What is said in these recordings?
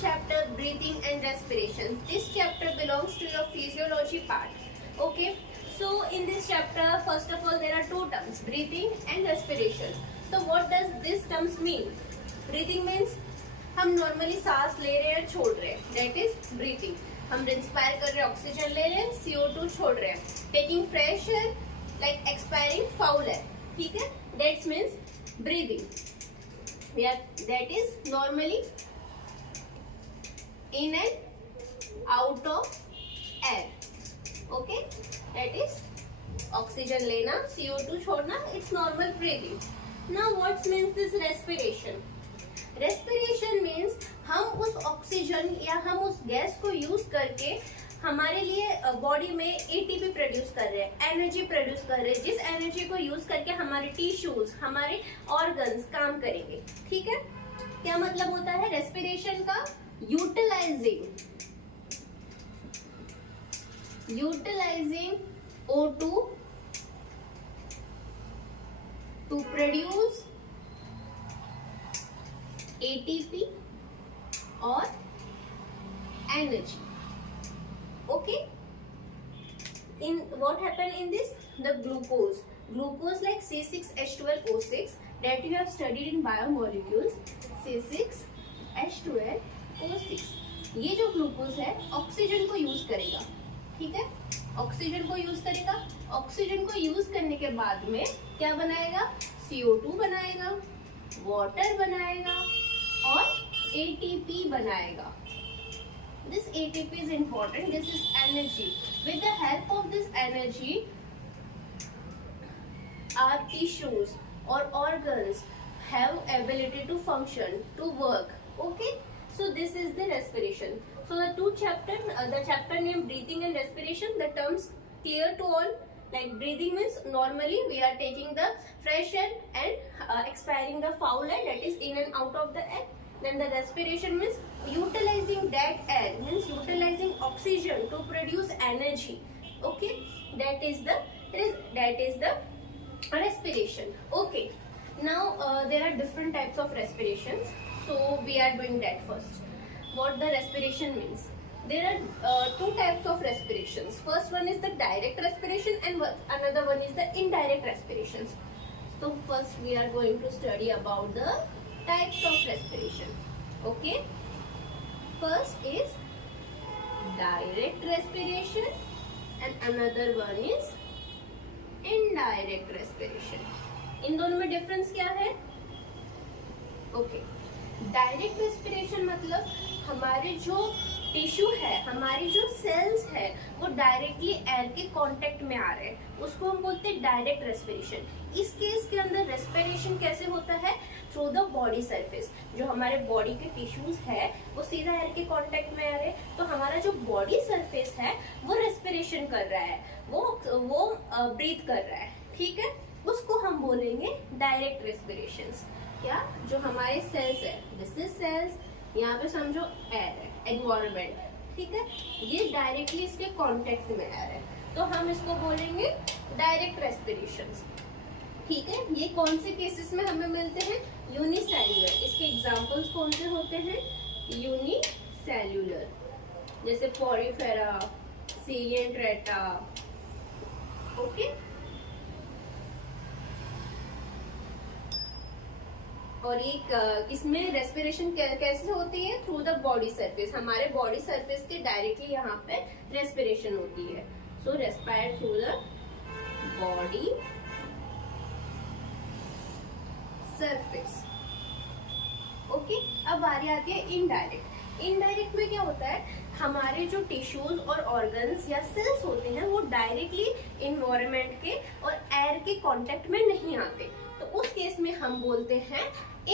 chapter breathing and respiration. This chapter belongs to your physiology part. Okay. So in this chapter, first of all, there are two terms, breathing and respiration. So what does these terms mean? Breathing means हम normally सांस ले रहे हैं, छोड़ रहे हैं, that is breathing. हम inspire कर रहे हैं, ऑक्सीजन ले रहे हैं, CO2 छोड़ रहे हैं. Taking fresh air like expiring foul air. ठीक है, that's means breathing. That is normally in and out of air. Okay, that is oxygen लेना, CO2 छोड़ना, it's normal breathing. Now what means this respiration? Respiration means हम उस oxygen या हम उस gas को यूज करके हमारे लिए बॉडी में एटीपी प्रोड्यूस कर रहे हैं, एनर्जी प्रोड्यूस कर रहे हैं, जिस एनर्जी को यूज करके हमारे टिश्यूज, हमारे ऑर्गन्स काम करेंगे. ठीक है, क्या मतलब होता है रेस्पिरेशन का? Utilising O2 to produce ATP or energy. Okay, in what happened in this, the glucose like C6H12O6 that you have studied in biomolecules. C6H12O6 ये जो ग्लूकोज है ऑक्सीजन को यूज करेगा. ठीक है, ऑक्सीजन को यूज करेगा. ऑक्सीजन को यूज करने के बाद में क्या बनाएगा? CO2 बनाएगा, वाटर बनाएगा और ATP बनाएगा. This ATP is important. This is energy. With the help of this energy, our tissues or organs have ability to function, to work. Okay. So this is the respiration. So the two chapter, the chapter named breathing and respiration, the terms clear to all. Like breathing means normally we are taking the fresh air and expiring the foul air, that is in and out of the air. Then the respiration means utilizing that air, means utilizing oxygen to produce energy. Okay, that is the respiration. Okay, now there are different types of respirations. So we are doing that first. What the respiration means? There are two types of respirations. First one is the direct respiration and another one is the indirect respirations. So first we are going to study about the types of respiration. Okay. First is direct respiration and another one is indirect respiration. इन दोनों में difference क्या है? Okay, direct respiration मतलब हमारे जो tissue है, हमारी जो सेल्स है, वो डायरेक्टली एयर के कांटेक्ट में आ रहे हैं, उसको हम बोलते हैं डायरेक्ट रेस्पिरेशन. इस केस के अंदर रेस्पिरेशन कैसे होता है? Through the body surface. जो हमारे बॉडी के टिश्यूज है वो सीधा एयर के कांटेक्ट में आ रहे हैं, तो हमारा जो बॉडी सरफेस है वो रेस्पिरेशन कर रहा है, वो ब्रीथ कर रहा है. ठीक है, उसको हम बोलेंगे डायरेक्ट रेस्पिरेशंस. क्या? जो हमारे सेल्स है, दिस इज सेल्स, यहाँ पे समझो एयर है, एनवायरमेंट. ठीक है, ये डायरेक्टली इसके कांटेक्ट में आ रहा है, तो हम इसको बोलेंगे डायरेक्ट रेस्पिरेशंस. ठीक है, ये कौन से केसेस में हमें मिलते हैं? यूनिसेल्युलर. इसके एग्जांपल्स कौन से होते हैं? यूनिसेल्युलर, जैसे पॉरीफेरा, सीलिएंट्रेटा. ओके, और एक इसमें रेस्पिरेशन कैसे होती है? Through the body surface. हमारे बॉडी सरफेस के डायरेक्टली यहाँ पे रेस्पिरेशन होती है. So respire through the body surface. Okay, अब बारी आती है इनडायरेक्ट. इनडायरेक्ट में क्या होता है? हमारे जो टिश्यूज और ऑर्गन्स या सेल्स होते हैं वो डायरेक्टली इन्वायरमेंट के और एयर के कांटेक्ट में नहीं आते, तो उस केस में हम बोलते हैं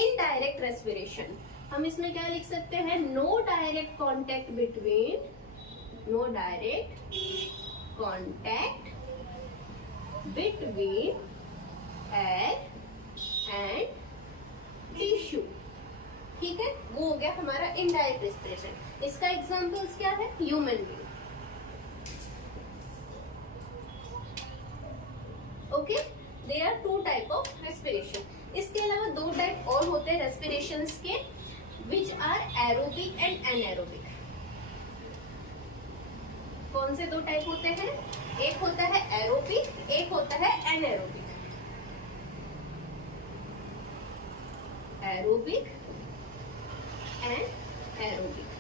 इनडायरेक्ट रेस्पिरेशन. हम इसमें क्या लिख सकते हैं? No direct contact between air and tissue. ठीक है, वो हो गया हमारा इनडायरेक्ट रेस्पिरेशन. इसका एग्जांपल्स क्या है? Human being. Okay, there are two type of respiration. इसके अलावा दो टाइप और होते हैं रेस्पिरेशंस के. Which are aerobic and anaerobic. कौन से दो टाइप होते हैं? एक होता है एरोबिक, एक होता है एनएरोबिक। Aerobic and aerobic.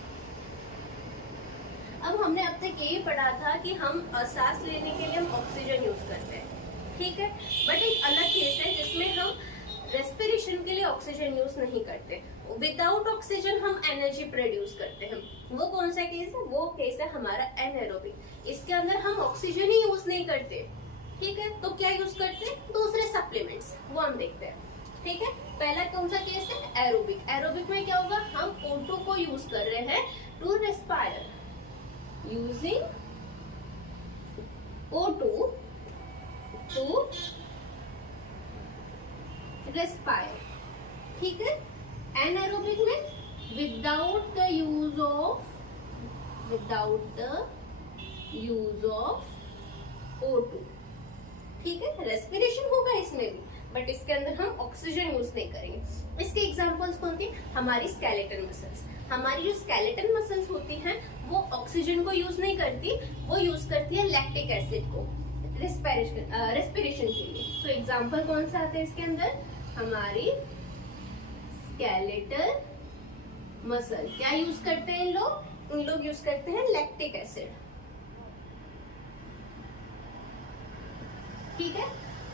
अब हमने अब तक यही पढ़ा था कि हम सांस लेने के लिए हम ऑक्सीजन यूज करते हैं, ठीक है। बट एक अलग केस है जिसमें हम रेस्पिरेशन के लिए ऑक्सीजन यूज नहीं करते, विदाउट ऑक्सीजन हम एनर्जी प्रोड्यूस करते हैं। वो कौन सा केस है? वो केस है हमारा एनएरोबिक। इसके अंदर हम ऑक्सीजन ही यूज नहीं करते, ठीक है। तो क्या यूज करते हैं? दूसरे सप्लीमेंट्स, वो हम देखते हैं, ठीक है। पहला कौन सा केस है? एरोबिक। एरोबिक में क्या होगा? हम O2 को यूज कर रहे हैं to respire, using O2 to respire, ठीक है। एनारोबिक में without the use of O2, ठीक है। रेस्पिरेशन होगा इसमें भी, बट इसके अंदर हम ऑक्सीजन यूज नहीं करेंगे। इसके एग्जांपल्स कौन थे? हमारी स्केलेटन मसल्स। हमारी जो स्केलेटन मसल्स होती हैं वो ऑक्सीजन को यूज नहीं करती, वो यूज करती है लैक्टिक एसिड को रेस्पिरेशन के लिए। तो एग्जांपल कौन सा आता है इसके अंदर? हमारी स्केलेटल मसल क्या यूज करते हैं इन लोग? उन लोग यूज करते हैं लैक्टिक एसिड, ठीक है।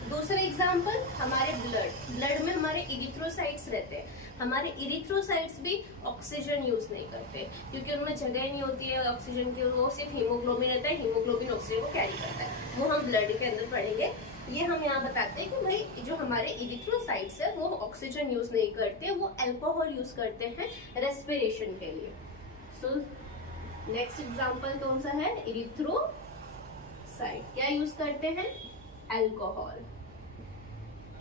दूसरा एग्जांपल हमारे ब्लड में हमारे इरिथ्रोसाइट्स रहते हैं। हमारे इरिथ्रोसाइट्स भी ऑक्सीजन यूज नहीं करते क्योंकि उनमें जगह नहीं होती है ऑक्सीजन की, वो सिर्फ हीमोग्लोबिन रहता है, हीमोग्लोबिन ऑक्सीजन को कैरी करता है, वो हम ब्लड के अंदर पढ़ेंगे। ये हम यहाँ बताते हैं कि भाई जो हमारे इरिथ्रोसाइट्स है वो ऑक्सीजन यूज नहीं करते, वो अल्कोहल यूज करते हैं रेस्पिरेशन के लिए। सो नेक्स्ट एग्जांपल कौन सा है? इरिथ्रोसाइट क्या यूज करते हैं? अल्कोहल।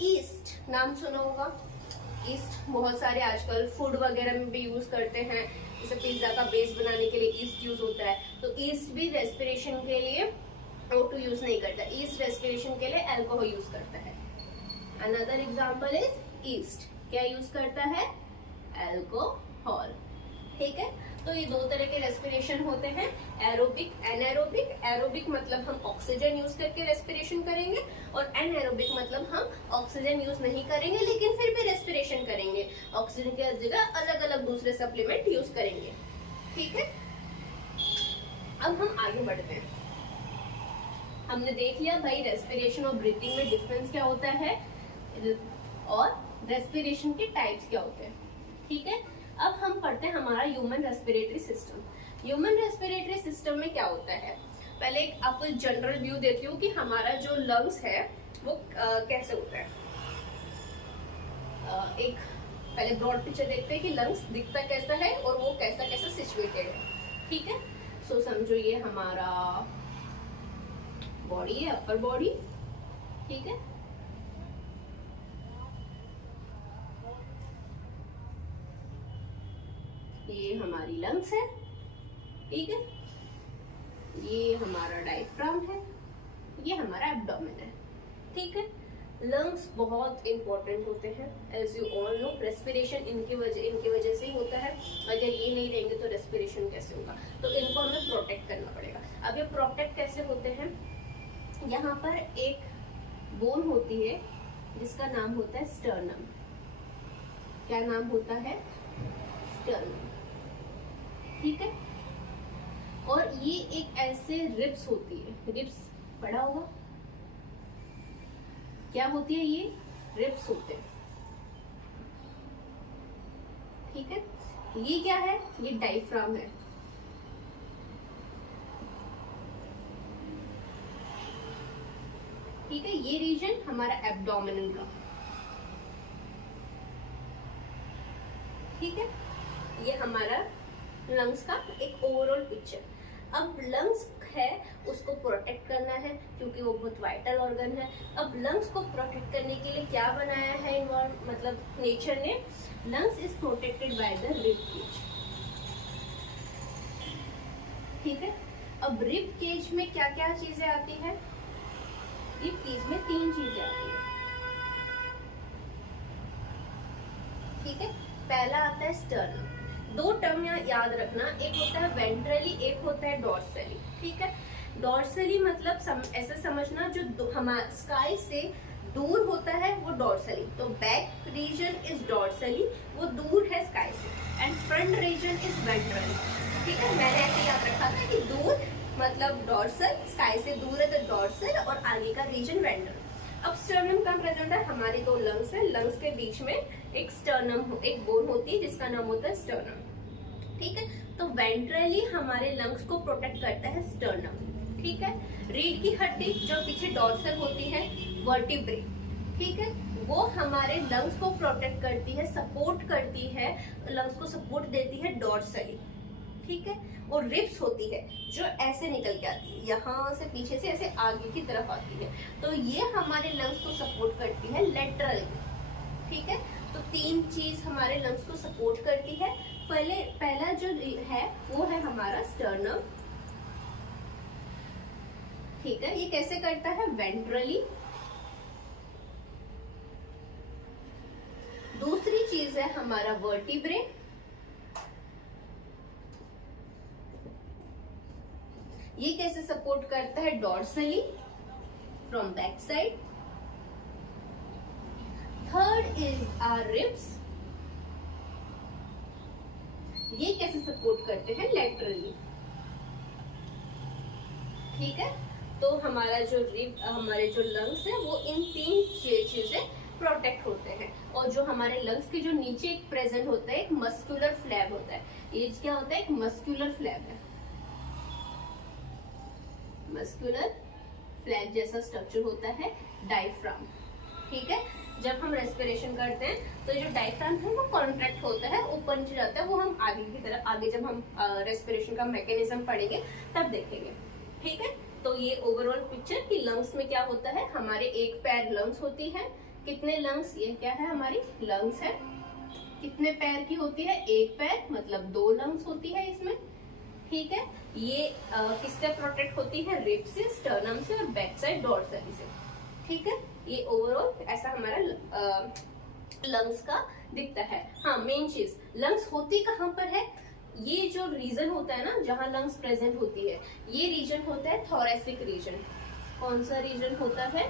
ईस्ट नाम सुना होगा, ईस्ट बहुत सारे आजकल फूड वगैरह में भी यूज करते हैं, जैसे पिज्जा का बेस बनाने के लिए ईस्ट यूज होता है। तो ईस्ट भी रेस्पिरेशन के लिए O2 यूज नहीं करता, ईस्ट रेस्पिरेशन के लिए अल्कोहल यूज करता है। अनदर एग्जांपल इज ईस्ट क्या यूज करता है? अल्कोहल, ठीक है। तो ये दो तरह के रेस्पिरेशन होते हैं, एरोबिक, एनारोबिक। एरोबिक मतलब हम ऑक्सीजन यूज करके रेस्पिरेशन करेंगे, और एनारोबिक मतलब हम ऑक्सीजन यूज नहीं करेंगे लेकिन फिर भी रेस्पिरेशन करेंगे, ऑक्सीजन की जगह अलग अलग दूसरे सप्लीमेंट यूज करेंगे, ठीक है। अब हम आगे बढ़ते हैं। हमने देख लिया भाई रेस्पिरेशन और ब्रीथिंग में डिफरेंस क्या होता है और रेस्पिरेशन के टाइप्स क्या होते हैं, ठीक है। अब हम पढ़ते हैं हमारा human respiratory system. Human respiratory system में क्या होता है? पहले एक आपको जनरल व्यू देती हूँ कि हमारा जो लंग्स है वो कैसे होता है। एक पहले ब्रॉड पिक्चर देखते हैं कि लंग्स दिखता कैसा है और वो कैसा कैसा सिचुएटेड है, ठीक है। सो समझो ये हमारा बॉडी है, अपर बॉडी, ठीक है। ये हमारी लंग्स है, ठीक है। ये हमारा डायफ्राम है, ये हमारा एब्डोमेन है, ठीक है। लंग्स बहुत इंपॉर्टेंट होते हैं, as you all know. Respiration इनकी वजह से ही होता है। अगर ये नहीं रहेंगे तो रेस्पिरेशन कैसे होगा? तो इनको हमें प्रोटेक्ट करना पड़ेगा। अब ये प्रोटेक्ट कैसे होते हैं? यहाँ पर एक बोन होती है जिसका नाम होता है स्टर्नम। क्या नाम होता है? स्टर्नम, ठीक है। और ये एक ऐसे रिब्स होती है, रिब्स पढ़ा होगा, क्या होती है? ये रिब्स होते हैं, ठीक है। ये क्या है? ये डायफ्राम है, ठीक है। ये रीजन हमारा एब्डोमिनल का, ठीक है। ये हमारा लंग्स का एक ओवरऑल पिक्चर। अब लंग्स है उसको प्रोटेक्ट करना है क्योंकि वो बहुत वाइटल ऑर्गन है। अब लंग्स को प्रोटेक्ट करने के लिए क्या बनाया है मतलब नेचर ने? Lungs is protected by the rib cage, ठीक है। अब रिब केज में क्या क्या चीजें आती है? रिब केज में 3 चीजें आती है, ठीक है। पहला आता है स्टर्नम। दो टर्म यहाँ याद रखना, एक होता है वेंट्रली, एक होता है डॉर्सली। ठीक है, डॉर्सली मतलब ऐसे समझना जो हमारे स्काई से दूर होता है वो डॉर्सली, तो बैक रीजन इज डॉर्सली, वो दूर है स्काई से, and front region is ventrally. ठीक है, मैंने ऐसे याद रखा था कि दूर मतलब डॉर्सल, स्काई से दूर है तो डॉर्सल, और आगे का रीजन वेंट्रल। अब स्टर्नम कहाँ प्रेजेंट है? हमारी दो लंग्स है, लंग्स के बीच में एक स्टर्नम एक बोन होती है जिसका नाम होता है स्टर्नम। ठीक है, तो वेंट्रली हमारे लंग्स को प्रोटेक्ट करता है स्टर्नम। ठीक है, रीढ़ की हड्डी जो पीछे डॉर्सल होती है, वर्टिब्रे, ठीक है, वो हमारे लंग्स को प्रोटेक्ट करती है, सपोर्ट करती है, लंग्स को सपोर्ट देती है डॉर्सली। ठीक है, और रिब्स होती है जो ऐसे निकल के आती है, यहाँ से पीछे से ऐसे आगे की तरफ आती है, तो ये हमारे लंग्स को सपोर्ट करती है लेटरली। ठीक है, तो तीन चीज हमारे लंग्स को सपोर्ट करती है। पहला जो है वो है हमारा स्टर्नम। ठीक है, ये कैसे करता है? वेंट्रली। दूसरी चीज है हमारा वर्टिब्रे, ये कैसे सपोर्ट करता है? Dorsally from back side. Third is our ribs, ये कैसे सपोर्ट करते हैं? लेटरली। ठीक है, तो हमारा जो हमारे जो लंग्स है वो इन तीन चीजें प्रोटेक्ट होते हैं। और जो हमारे लंग्स के जो नीचे एक प्रेजेंट होता है, एक मस्कुलर फ्लैप होता है, ये क्या होता है? एक मस्कुलर फ्लैप है, मस्कुलर फ्लैप जैसा स्ट्रक्चर होता है डायफ्राम। ठीक है, जब हम रेस्पिरेशन करते हैं तो जो डायफ्राम है वो कॉन्ट्रैक्ट होता है, ऊपर नीचे जाता है, वो हम आगे की तरफ, आगे जब हम रेस्पिरेशन का मैकेनिज्म पढ़ेंगे तब देखेंगे। ठीक है, तो ये ओवरऑल पिक्चर कि लंग्स में क्या होता है। हमारे एक पैर लंग्स होती है, कितने लंग्स? ये क्या है? हमारी लंग्स है। कितने पैर की होती है? एक पैर, मतलब दो लंग्स होती है इसमें। ठीक है, ये किससे प्रोटेक्ट होती है? रिब से, स्टर्नम से और बैक साइड डॉर्सली से। ठीक है, ये ओवरऑल ऐसा हमारा लंग्स का दिखता है। हाँ, मेन चीज, लंग्स होती कहाँ पर है? ये जो रीजन होता है ना जहाँ लंग्स प्रेजेंट होती है, ये रीजन होता है थोरेसिक रीजन। कौन सा रीजन होता है?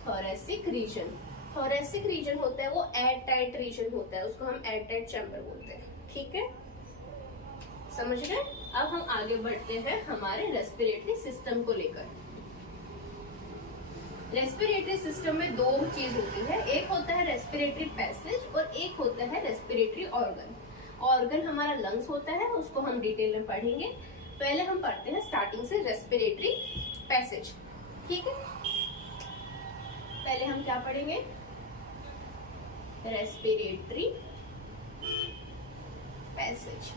Thoracic region. थोरेसिक रीजन होता है वो एयर टाइट रीजन होता है, उसको हम एयर टाइट चैम्बर बोलते हैं। ठीक है, समझ गए? अब हम आगे बढ़ते हैं हमारे रेस्पिरेटरी सिस्टम को लेकर। रेस्पिरेटरी सिस्टम में दो चीज होती है, एक होता है रेस्पिरेटरी पैसेज और एक होता है रेस्पिरेटरी ऑर्गन। ऑर्गन हमारा लंग्स होता है, उसको हम डिटेल में पढ़ेंगे। पहले हम पढ़ते हैं स्टार्टिंग से रेस्पिरेटरी पैसेज। ठीक है, पहले हम क्या पढ़ेंगे? Respiratory passage.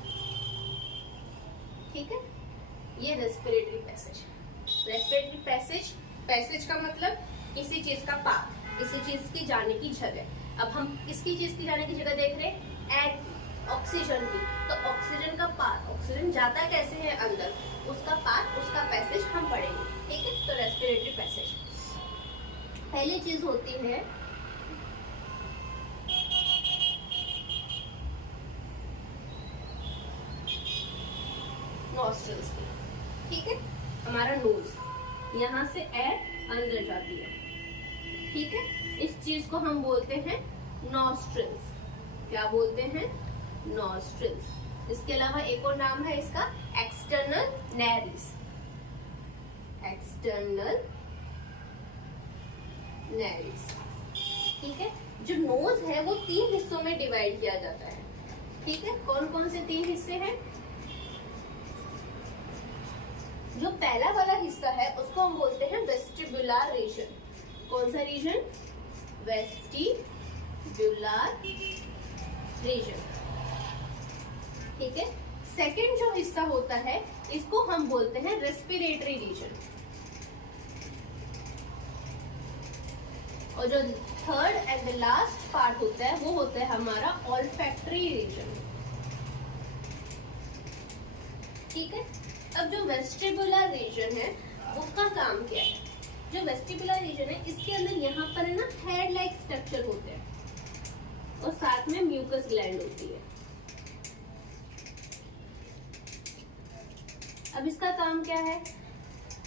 ठीक है, ये respiratory passage. Respiratory passage, passage का मतलब किसी चीज का पाथ, किसी चीज की जाने की जगह। अब हम किसकी चीज की जाने की जगह देख रहे हैं? एयर, ऑक्सीजन की। तो ऑक्सीजन का पाथ, ऑक्सीजन जाता कैसे है अंदर, उसका पाथ, उसका पैसेज हम पढ़ेंगे। ठीक है, तो रेस्पिरेटरी पैसेज पहली चीज होती है नॉस्ट्रल्स की। ठीक है, हमारा नोज, यहाँ से एयर अंदर जाती है। ठीक है, इस चीज को हम बोलते हैं नॉस्ट्रल्स। क्या बोलते हैं? नॉस्ट्रल्स। इसके अलावा एक और नाम है इसका, एक्सटर्नल नैरिस। एक्सटर्नल नैरिस। ठीक है, जो नोज है वो तीन हिस्सों में डिवाइड किया जाता है। ठीक है, कौन कौन से तीन हिस्से हैं? जो पहला वाला हिस्सा है उसको हम बोलते हैं वेस्टिबुलर रीजन। कौन सा रीजन? Vestibular region. ठीक है, सेकंड जो हिस्सा होता है इसको हम बोलते हैं रेस्पिरेटरी रीजन। और जो third and the last part होता है वो होता है हमारा ऑल्फैक्टरी रीजन। ठीक है, अब जो वेस्टिबुलर रीजन है उसका काम क्या है? जो वेस्टिबुलर रीजन है इसके अंदर यहाँ पर है ना हेड लाइक स्ट्रक्चर होते हैं। और साथ में म्यूकस ग्लैंड होती है। अब इसका काम क्या है?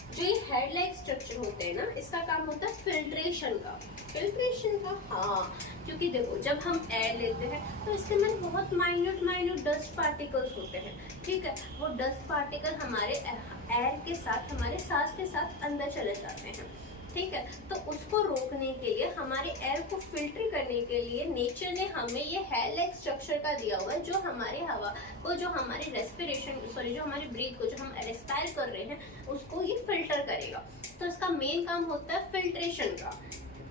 जो ये हेड लाइक स्ट्रक्चर होते हैं ना, इसका काम होता है फिल्ट्रेशन का। फिल्ट्रेशन का, हाँ, क्योंकि देखो जब हम एयर लेते हैं तो इसके अंदर बहुत माइन्यूट माइन्यूट डस्ट पार्टिकल्स होते हैं, ठीक है। वो डस्ट पार्टिकल हमारे एयर के साथ, हमारे सांस के साथ अंदर चले जाते हैं, ठीक है। तो उसको रोकने के लिए, हमारे एयर को फिल्टर करने के लिए नेचर ने हमें ये हेड लाइक स्ट्रक्चर का दिया हुआ है, जो हमारी हवा को, जो हमारी रेस्पिरेशन, सॉरी, जो हमारी ब्रीथ को, जो हम रेस्पायर कर रहे हैं, उसको ये फिल्टर करेगा। तो इसका मेन काम होता है फिल्ट्रेशन का,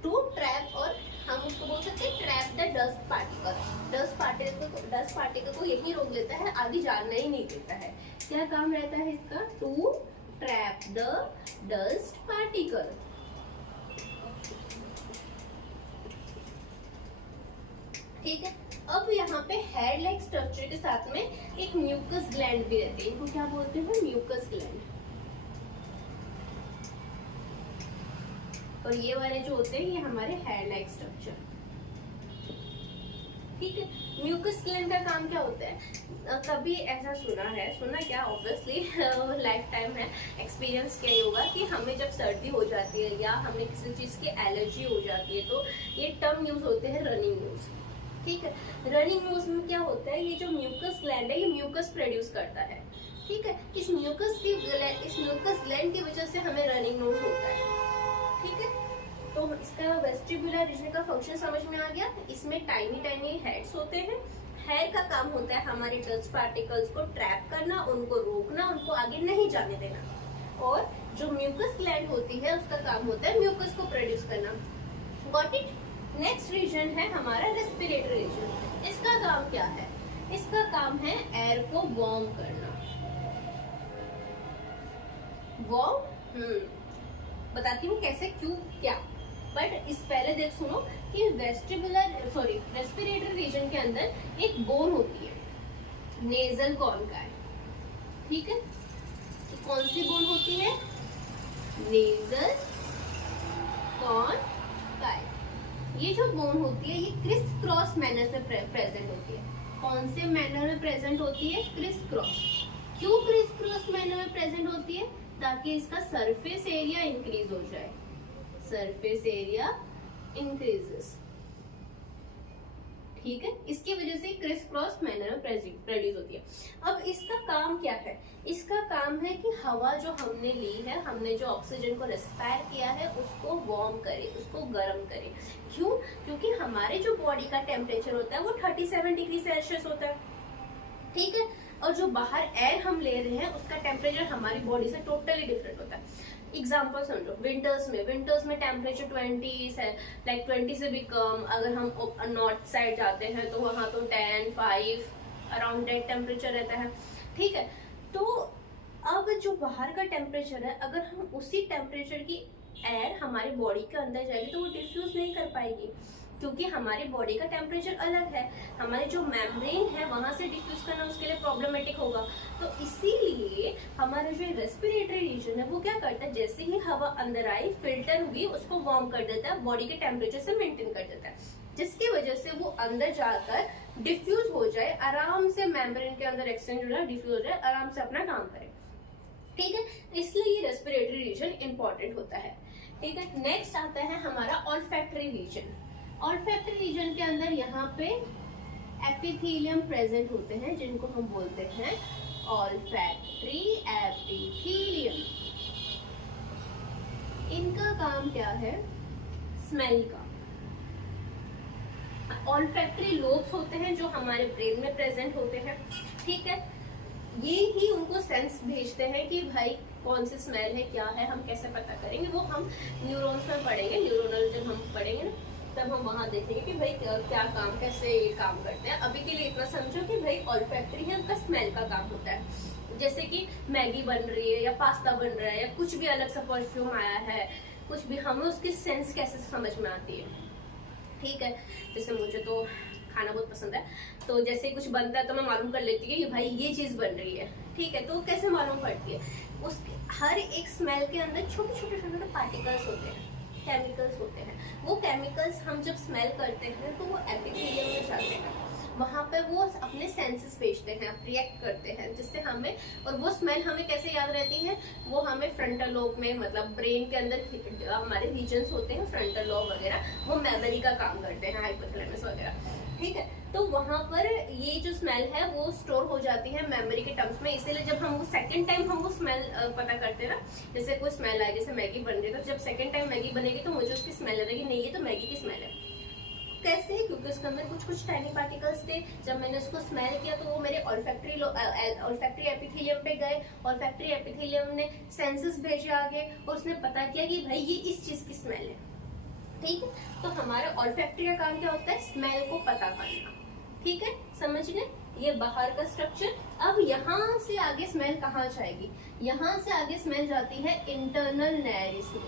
टू ट्रैप, और हम उसको बोल सकते हैं trap the dust particle. Dust particle को यही रोक लेता है, आगे जाना ही नहीं देता है। क्या काम रहता है इसका? To trap the dust particle. ठीक है। अब यहाँ पे हेड लाइक स्ट्रक्चर के साथ में एक म्यूकस ग्लैंड भी रहती है, इनको क्या बोलते हैं? Mucus gland. और ये वाले जो होते हैं ये हमारे हेड लाइक स्ट्रक्चर, ठीक है। म्यूकस ग्लैंड का काम क्या होता है? कभी ऐसा सुना क्या, ऑब्वियसली लाइफ टाइम है, एक्सपीरियंस क्या होगा कि हमें जब सर्दी हो जाती है या हमें किसी चीज की एलर्जी हो जाती है, तो ये टर्म यूज होते हैं रनिंग नोज, ठीक है। रनिंग नोज में क्या होता है? ये जो म्यूकस ग्लैंड है ये म्यूकस प्रोड्यूस करता है, ठीक है। इस म्यूकस ग्लैंड की वजह से हमें रनिंग नोज होता है, ठीक है। तो इसका वेस्टिबुलर रीजन का फंक्शन समझ में आ गया। इसमें टाइनी टाइनी हेड्स होते हैं। हेड का काम होता है हमारे डस्ट पार्टिकल्स को ट्रैप करना, उनको रोकना, उनको आगे नहीं जाने देना। और जो म्यूकस ग्लैंड होती है उसका काम होता है म्यूकस को प्रोड्यूस करना। Got it? नेक्स्ट रीजन है हमारा रेस्पिरेटरी रीजन। इसका काम क्या है? इसका काम है एयर को वार्म करना। वार्म, बताती हूँ कैसे, क्यों, क्या। बट इस पहले देख सुनो कि रेस्पिरेटरी रीजन के अंदर एक बोन होती है, नेजल कॉर्न का है, ठीक है। तो कौन सी बोन होती है? नेजल कॉर्न का है। ये जो बोन होती है ये क्रिस क्रॉस मैनर से प्रेजेंट होती है। कौन से मैनर में प्रेजेंट होती है? Criss cross. क्यों क्रिस क्रॉस मैनर में प्रेजेंट होती है? ताकि इसका सरफेस एरिया इंक्रीज हो जाए। सरफेस एरिया इंक्रीजेस, ठीक है। इसकी वजह से क्रिस क्रॉस मैनर में प्रोड्यूस होती है। अब इसका काम क्या है? इसका काम है कि हवा जो हमने ली है, हमने जो ऑक्सीजन को रेस्पायर किया है, उसको वार्म करे, उसको गर्म करे। क्यों? क्योंकि हमारे जो बॉडी का टेम्परेचर होता है वो 37 डिग्री सेल्सियस होता है, ठीक है। और जो बाहर एयर हम ले रहे हैं उसका टेम्परेचर हमारी बॉडी से टोटली डिफरेंट होता है। एग्जाम्पल समझो, विंटर्स में टेम्परेचर 20 है, लाइक 20 से भी कम। अगर हम नॉर्थ साइड जाते हैं तो वहां तो 10, 5 अराउंड दैट टेम्परेचर रहता है, ठीक है। तो अब जो बाहर का टेम्परेचर है, अगर हम उसी टेम्परेचर की एयर हमारी बॉडी के अंदर जाएगी तो वो डिफ्यूज नहीं कर पाएगी, क्योंकि हमारी बॉडी का टेम्परेचर अलग है। हमारे जो मेम्ब्रेन है वहां से डिफ्यूज करना उसके लिए प्रॉब्लमेटिक होगा। तो इसीलिए हमारा जो रेस्पिरेटरी रीजन है वो क्या करता है? जैसे ही हवा अंदर आई, फिल्टर हुई, उसको वार्म कर देता है, बॉडी के टेम्परेचर से मेंटेन कर देता है, जिसकी वजह से वो अंदर जाकर डिफ्यूज हो जाए, आराम से मेम्ब्रेन के अंदर एक्सचेंज हो जाए, डिफ्यूज हो जाए, आराम से अपना काम करे, ठीक है। इसलिए ये रेस्पिरेटरी रीजन इंपॉर्टेंट होता है, ठीक है। नेक्स्ट आता है हमारा ऑल्फैक्टरी रीजन। ऑल्फैक्टरी रीजन के अंदर यहाँ पे एपिथेलियम प्रेजेंट होते हैं, जिनको हम बोलते हैं ऑल्फैक्टरी एपिथेलियम। इनका काम क्या है? स्मेल का। ऑल्फैक्टरी लोब्स होते हैं जो हमारे ब्रेन में प्रेजेंट होते हैं, ठीक है। ये ही उनको सेंस भेजते हैं कि भाई कौन सी स्मेल है, क्या है, हम कैसे पता करेंगे, वो हम न्यूरॉन्स में पढ़ेंगे। न्यूरोनल जब हम पढ़ेंगे ना, तब हम वहां देखेंगे कि भाई क्या काम, कैसे ये काम करते हैं। अभी के लिए इतना समझो कि भाई ऑल्फैक्टरी है, उनका स्मेल का काम होता है। जैसे कि मैगी बन रही है या पास्ता बन रहा है या कुछ भी अलग सा परफ्यूम आया है, कुछ भी, हमें उसकी सेंस कैसे समझ में आती है, ठीक है। जैसे मुझे तो खाना बहुत पसंद है, तो जैसे कुछ बनता है तो मैं मालूम कर लेती हूँ कि भाई ये चीज बन रही है, ठीक है। तो कैसे मालूम पड़ती है? उसके हर एक स्मेल के अंदर छोटे छोटे पार्टिकल्स होते हैं, केमिकल्स होते हैं, वो केमिकल्स हम जब स्मेल करते हैं तो वो एपिथेलियम में जाते हैं, वहाँ पे वो अपने सेंसेस भेजते हैं, रिएक्ट करते हैं, जिससे हमें, और वो स्मेल हमें कैसे याद रहती है, वो हमें फ्रंटल लोब में, मतलब ब्रेन के अंदर हमारे रीजन्स होते हैं फ्रंटल लोब वगैरह, वो मेमोरी का काम करते हैं, हाइपोथैलेमस वगैरह, ठीक है। तो वहाँ पर ये जो स्मेल है वो स्टोर हो जाती है मेमोरी के टर्म्स में, इसीलिए जब हम वो सेकंड टाइम हम वो स्मेल पता करते हैं ना, जैसे कोई स्मेल आए, जैसे मैगी बन रही है, तो जब सेकंड टाइम मैगी बनेगी तो मुझे उसकी स्मेल लगेगी, नहीं ये तो मैगी की स्मेल है। कैसे? क्योंकि उसके अंदर कुछ कुछ टाइनी पार्टिकल्स थे, जब मैंने उसको स्मेल किया तो वो मेरे ऑल्फैक्टरी एपिथेलियम पे गए, ऑल्फैक्टरी एपिथेलियम ने सेंसेस भेजे आगे, और उसने पता किया कि भाई ये इस चीज की स्मेल है, ठीक है। तो हमारे ऑल्फैक्टरी का काम क्या होता है? स्मेल को पता करना, ठीक है, समझ गए? ये बाहर का स्ट्रक्चर। अब यहाँ से आगे स्मेल कहाँ जाएगी? यहाँ से आगे स्मेल जाती है इंटरनल नैरिस में,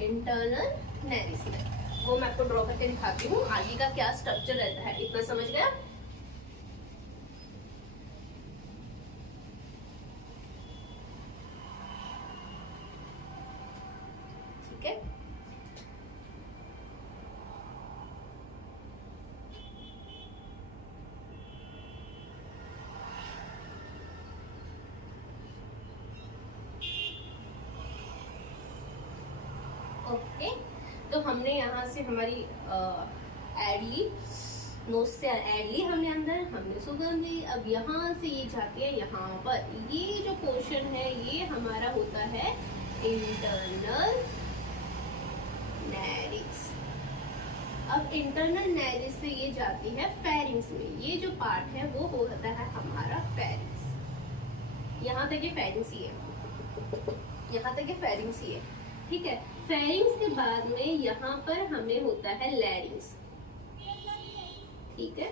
इंटरनल नैरिस में, वो मैं आपको ड्रॉ करके दिखाती हूँ आगे का क्या स्ट्रक्चर रहता है, इतना समझ गया? ठीक है, ओके। तो हमने यहाँ से हमारी ऐड ली, नोज से ऐड ली हमने अंदर, हमने सुगंध ली। अब यहाँ से ये जाती है यहाँ पर, ये जो पोर्शन है ये हमारा होता है इंटरनल नैरिस। अब इंटरनल नैरिस से ये जाती है फेरिंग्स में, ये जो पार्ट है वो होता है हमारा फेरिंग्स। यहाँ तक ये फेरिंग्स ही है, यहाँ तक ये फेरिंग्स ही है, ठीक है। फेरिंग्स के बाद में यहाँ पर हमें होता है लैरिंग्स, ठीक है,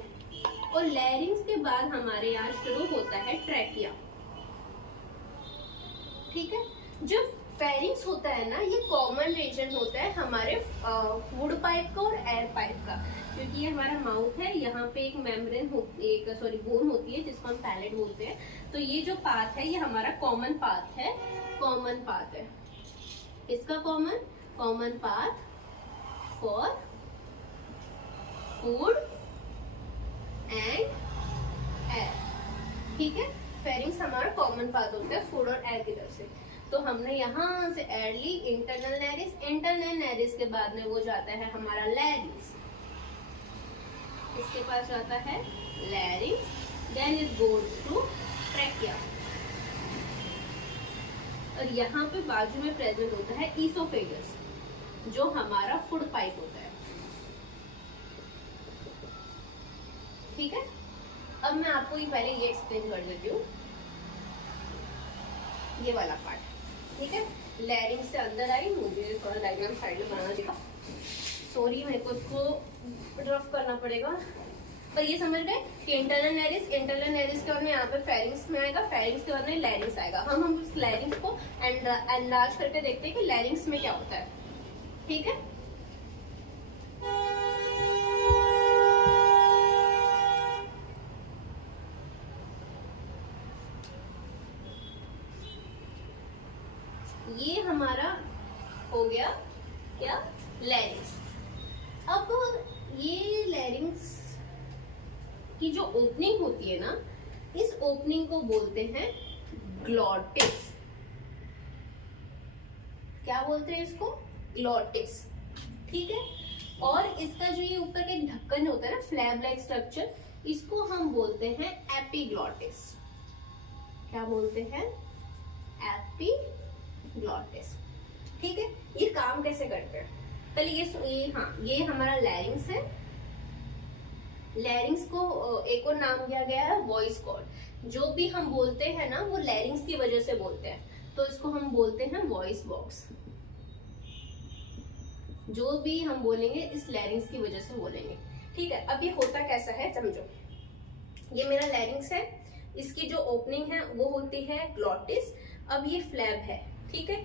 और लैरिंग्स के बाद हमारे यहाँ शुरू होता है ट्रैकिया, ठीक है। जो फेरिंग्स होता है ना, ये कॉमन रीजन होता है हमारे फूड पाइप का और एयर पाइप का, क्योंकि ये हमारा माउथ है, यहाँ पे एक मेम्ब्रेन बोन होती है जिसको हम पैलेट बोलते हैं। तो ये जो पाथ है ये हमारा कॉमन पाथ है, कॉमन पाथ है, इसका common path for food and air, ठीक है। फेरिंग्स हमारा कॉमन पाथ होता है फूड और एयर की तरफ से। तो हमने यहाँ से एयर ली इंटरनल नैरिस, इंटरनल नैरिस के बाद में वो जाता है हमारा लैरिंग्स, इसके पास जाता है larynx, then it goes to trachea, और यहाँ पे बाजू में प्रेजेंट होता है ईसोफेगस, जो हमारा फूड पाइप होता है, ठीक है। अब मैं आपको ये पहले ये एक्सप्लेन कर देती हूँ, ये वाला पार्ट, ठीक है। लैरिंग से अंदर आई, मुझे थोड़ा डायग्राम साइड में बनाना दिखा, सॉरी मेरे को इसको ड्रॉप करना पड़ेगा। पर ये समझ गए कि इंटरनल नैरिस के बाद में यहाँ पे फेरिंग्स में आएगा, फेरिंग्स के बाद में लैरिंग्स आएगा। हम उस लैरिंग्स को एनलार्ज करके देखते हैं कि लैरिंग्स में क्या होता है, ठीक है। ये हमारा हो गया क्या? लैरिंग्स। अब ये लैरिंग्स की जो ओपनिंग होती है ना, इस ओपनिंग को बोलते हैं ग्लॉटिस। क्या बोलते हैं इसको? ग्लॉटिस, ठीक है। और इसका जो ये ऊपर का ढक्कन होता है ना, फ्लैब लाइक स्ट्रक्चर, इसको हम बोलते हैं एपिग्लॉटिस। क्या बोलते हैं? एपिग्लॉटिस, ठीक है। ये काम कैसे करते हैं? पहले ये हमारा लैरिंग्स है। लैरिंग्स को एक और नाम दिया गया है वॉइस कॉर्ड। जो भी हम बोलते हैं ना वो लैरिंग्स की वजह से बोलते हैं, तो इसको हम बोलते हैं वॉइस बॉक्स। जो भी हम बोलेंगे इस लैरिंग्स की वजह से बोलेंगे, ठीक है। अब ये होता कैसा है समझो। ये मेरा लैरिंग्स है, इसकी जो ओपनिंग है वो होती है ग्लॉटिस। अब ये फ्लैब है, ठीक है।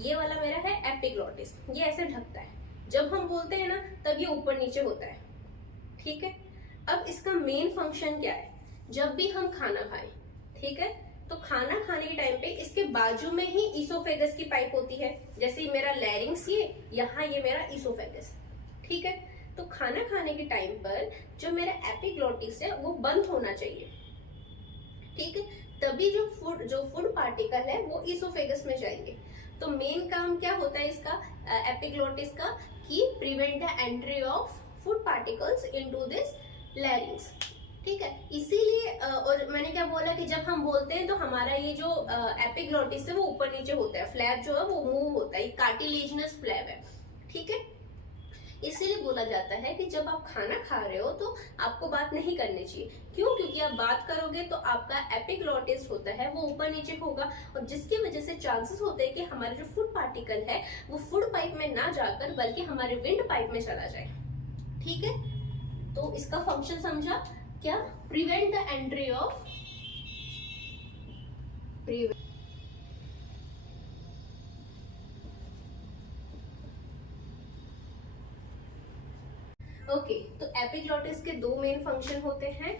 ये वाला मेरा है एपिग्लॉटिस, ये ऐसे ढकता है। जब हम बोलते हैं ना तब ये ऊपर नीचे होता है, ठीक है। अब इसका मेन फंक्शन क्या है? जब भी हम खाना खाएं, ठीक है, तो खाना खाने के टाइम पे इसके बाजू में ही ईसोफेगस की पाइप होती है, जैसे मेरा लैरिंग्स ये, यहाँ ये मेरा ईसोफेगस, ठीक है। तो खाना खाने के टाइम पर जो मेरा एपिग्लोटिस है वो बंद होना चाहिए, ठीक है, तभी जो फूड पार्टिकल है वो ईसोफेगस में जाएंगे। तो मेन काम क्या होता है इसका, एपिग्लोटिस का, कि prevent the entry of food particles into this लैरिंग्स, ठीक है। इसीलिए और मैंने क्या बोला कि जब हम बोलते हैं तो हमारा ये जो एपिग्लोटिस है वो ऊपर नीचे होता है, फ्लैप जो है वो मूव होता है, कार्टिलेजिनस फ्लैप है, ठीक है। इसीलिए बोला जाता है कि जब आप खाना खा रहे हो तो आपको बात नहीं करनी चाहिए। क्यों? क्योंकि आप बात करोगे तो आपका एपिग्लोटिस होता है वो ऊपर नीचे होगा, और जिसकी वजह से चांसेस होते हैं कि हमारे जो फूड पार्टिकल है वो फूड पाइप में ना जाकर बल्कि हमारे विंड पाइप में चला जाए, ठीक है। तो इसका फंक्शन समझा क्या? Prevent the entry of okay तो एपिग्लोटिस के दो मेन फंक्शन होते हैं,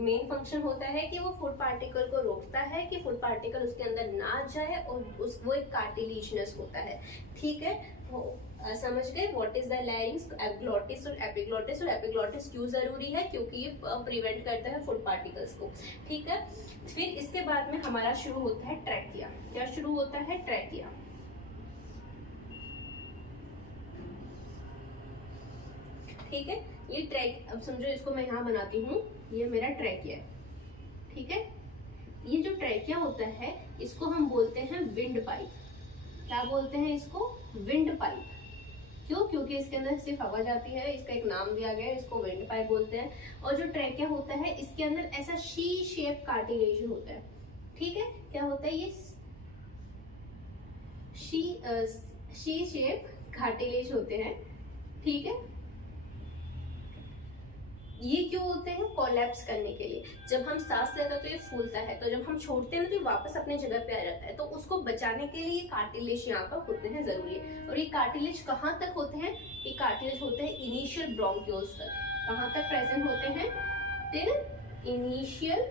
मेन फंक्शन होता है कि वो फूड पार्टिकल को रोकता है कि फूड पार्टिकल उसके अंदर ना जाए, और वो एक कार्टिलेजिनस होता है, ठीक है। समझ गए what is the larynx, epiglottis और एपिग्लोटिस। और एपिग्लोटिस क्यों जरूरी है? क्योंकि ये प्रिवेंट करता है फूड पार्टिकल्स को, ठीक है। फिर इसके बाद में हमारा शुरू होता है ट्रैकिया। क्या शुरू होता है? ट्रैकिया, ठीक है। ये ट्रैक, अब समझो इसको मैं यहाँ बनाती हूँ, ये मेरा ट्रैकिया है, ठीक है। ये जो ट्रैकिया होता है इसको हम बोलते हैं विंड पाइप। क्या बोलते हैं इसको? Wind pipe. क्यों? क्योंकि इसके अंदर सिर्फ हवा जाती है, इसका एक नाम दिया गया है, इसको विंड पाइप बोलते हैं। और जो ट्रैकिया होता है इसके अंदर ऐसा शी शेप कार्टिलेज होता है, ठीक है। क्या होता है? ये शी शेप कार्टिलेज होते हैं, ठीक है। ये क्यों होते हैं? कोलैप्स करने के लिए। जब हम सांस लेते हैं तो ये फूलता है, तो जब हम छोड़ते हैं तो ये वापस अपने जगह पे आ जाता है, तो उसको बचाने के लिए ये कार्टिलेज यहाँ पर होते हैं जरूरी है। और ये कार्टिलेज कहाँ तक होते हैं? ये कार्टिलेज होते हैं इनिशियल ब्रोंक्यूल्स तक। कहाँ तक प्रेजेंट होते हैं? टिल इनिशियल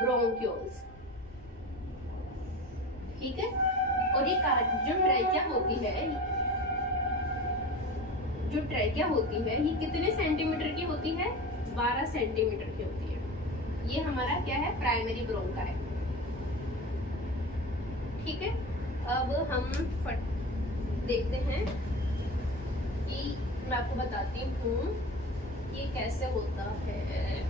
ब्रोंक्यूल्स, ठीक है। और ये जो ट्रैकिया होती है, जो ट्रैकिया होती है ये कितने सेंटीमीटर की होती है? 12 सेंटीमीटर की होती है। ये हमारा क्या है? प्राइमरी ब्रोंका है, ठीक है। अब हम देखते हैं कि मैं आपको बताती हूँ ये कैसे होता है।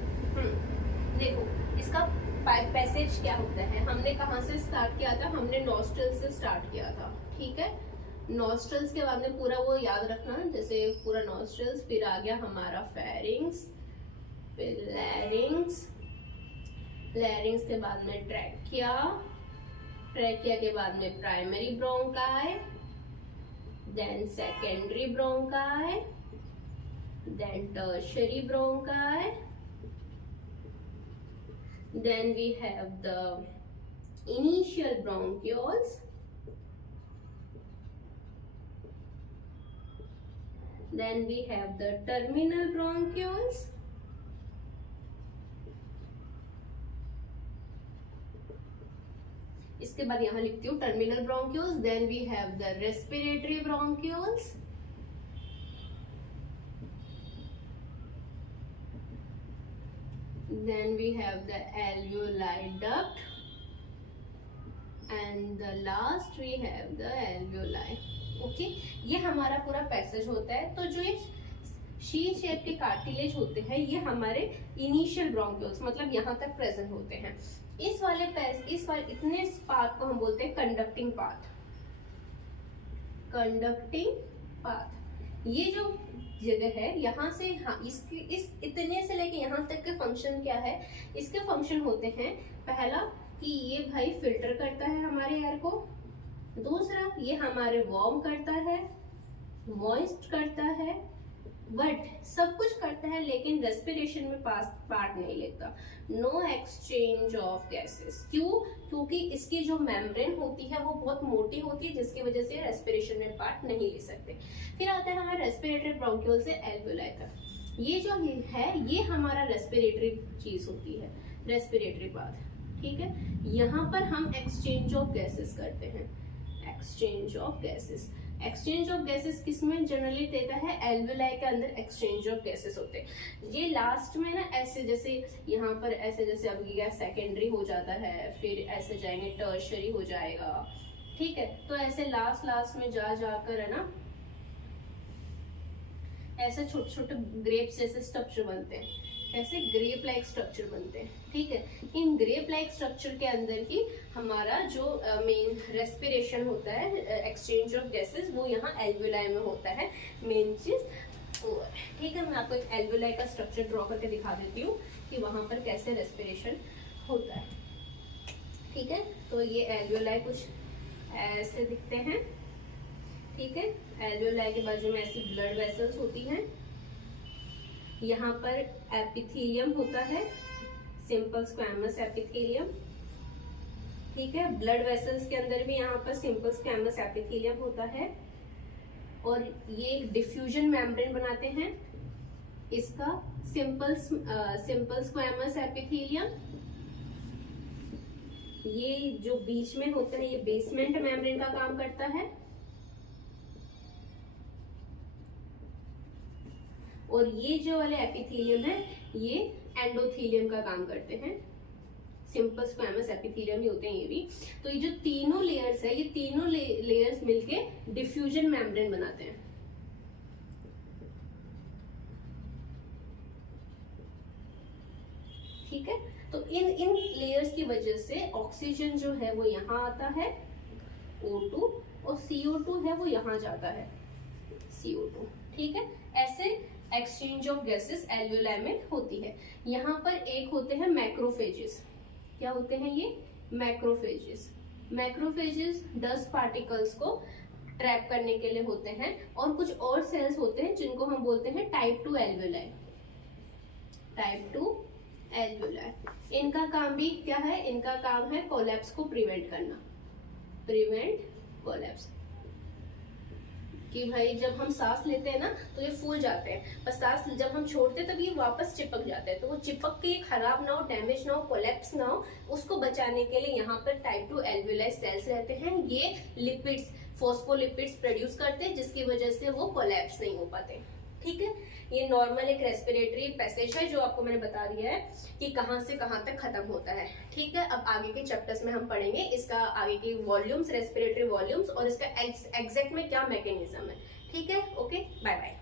देखो इसका पैसेज क्या होता है। हमने कहाँ से स्टार्ट किया था? हमने नॉस्ट्रल से स्टार्ट किया था, ठीक है। नॉस्ट्रल्स के बाद में पूरा वो याद रखना, जैसे पूरा नॉस्ट्रल्स, फिर आ गया हमारा फेरिंग्स, फिर लैरिंग्स, लैरिंग्स के बाद में ट्रैकिया, ट्रैकिया के बाद में primary bronchi, then secondary bronchi, then tertiary bronchi, then we have the initial bronchioles, then we have the terminal bronchioles, इसके बाद यहाँ लिखती हूँ terminal bronchioles, then we have the respiratory bronchioles, then we have the alveoli duct, and the last we have the alveoli। Okay ये हमारा पूरा passage होता है। तो जो ये शी शेप के कार्टिलेज होते हैं ये हमारे इनिशियल ब्रोंक्यूल्स, मतलब यहाँ तक प्रेजेंट होते हैं। इस वाले इतने पाथ को हम बोलते हैं कंडक्टिंग पाथ। कंडक्टिंग पाथ ये जो जगह है यहाँ से इस इतने से लेके यहाँ तक के फंक्शन क्या है? इसके फंक्शन होते हैं, पहला कि ये भाई फिल्टर करता है हमारे एयर को, दूसरा ये हमारे वार्म करता है, मॉइस्ट करता है, बट सब कुछ करता है लेकिन रेस्पिरेशन में पार्ट नहीं लेता। No exchange of gases. क्यों? क्योंकि इसकी जो मेम्ब्रेन होती है वो बहुत मोटी होती है, जिसकी वजह से रेस्पिरेशन में पार्ट नहीं ले सकते। फिर आता है हमारा रेस्पिरेटरी ब्रोंक्यूल से एल्वेओलाई तक। ये जो है ये हमारा रेस्पिरेटरी चीज होती है। रेस्पिरेटरी पाथ, ठीक है। यहाँ पर हम एक्सचेंज ऑफ गैसेस करते हैं, exchange of gases. Exchange of gases किसमें जनरली देता है, एल्वेलाई के अंदर एक्सचेंज ऑफ गैसेस होते हैं। ये लास्ट में ना ऐसे, जैसे यहाँ पर ऐसे, जैसे अब ये सेकेंडरी हो जाता है, फिर ऐसे जाएंगे टर्शरी हो जाएगा, ठीक है। तो ऐसे लास्ट में जाकर है ना, ऐसे छोटे छोटे ग्रेप्स जैसे स्ट्रक्चर बनते हैं, ऐसे ग्रेप लाइक स्ट्रक्चर बनते हैं, ठीक है। इन ग्रेप लाइक स्ट्रक्चर के अंदर ही हमारा जो मेन रेस्पिरेशन होता है, एक्सचेंज ऑफ गैसेस, वो यहाँ एल्वेलाई में होता है मेन चीज, ठीक है। मैं आपको एक एल्वेलाई का स्ट्रक्चर ड्रॉ करके दिखा देती हूँ कि वहां पर कैसे रेस्पिरेशन होता है, ठीक है। तो ये एल्वेलाई कुछ ऐसे दिखते हैं, ठीक है। एल्वेलाई के बाजू में ऐसी ब्लड वेसल्स होती हैं, यहाँ पर एपिथेलियम होता है, सिंपल स्क्वैमस एपिथेलियम, ठीक है। ब्लड वेसल्स के अंदर भी यहाँ पर सिंपल स्क्वैमस एपिथेलियम होता है, और ये डिफ्यूजन मेम्ब्रेन बनाते हैं इसका सिंपल स्क्वैमस एपिथेलियम। ये जो बीच में होता है, ये बेसमेंट मेम्ब्रेन का काम करता है, और ये जो वाले एपिथेलियम है ये एंडोथेलियम का काम करते हैं। सिंपल स्क्वैमस एपिथेलियम ही होते हैं ये भी। तो ये जो तीनों लेयर्स है, ये तीनों लेयर्स मिलके डिफ्यूजन मेम्ब्रेन बनाते हैं, ठीक है। तो इन लेयर्स की वजह से ऑक्सीजन जो है वो यहाँ आता है O2, और CO2 है वो यहाँ जाता है CO2, ठीक है। ऐसे एक्सचेंज ऑफ गैसेस एल्वेलाई में होती है। यहाँ पर एक होते हैं मैक्रोफेजेस। क्या होते हैं ये, मैक्रोफेजेस। मैक्रोफेजेस डस्ट पार्टिकल्स को ट्रैप करने के लिए होते हैं, और कुछ और सेल्स होते हैं जिनको हम बोलते हैं टाइप 2 एल्वेलाई, टाइप 2 एल्वेलाई। इनका काम भी क्या है, इनका काम है कोलैप्स को प्रिवेंट करना, प्रिवेंट कोलैप्स। कि भाई जब हम सांस लेते हैं ना तो ये फूल जाते हैं, पर सांस जब हम छोड़ते हैं तब ये वापस चिपक जाते हैं, तो वो चिपक के खराब ना हो, डैमेज ना हो, कोलैप्स ना हो, उसको बचाने के लिए यहाँ पर टाइप 2 एल्वेलाई सेल्स रहते हैं। ये लिपिड्स, फॉस्फोलिपिड्स प्रोड्यूस करते हैं, जिसकी वजह से वो कोलैप्स नहीं हो पाते, ठीक है। ये नॉर्मल एक रेस्पिरेटरी पैसेज है जो आपको मैंने बता दिया है कि कहाँ से कहाँ तक खत्म होता है, ठीक है। अब आगे के चैप्टर्स में हम पढ़ेंगे इसका आगे की वॉल्यूम्स, रेस्पिरेटरी वॉल्यूम्स, और इसका एग्जैक्ट में क्या मैकेनिज्म है, ठीक है। Okay, bye bye.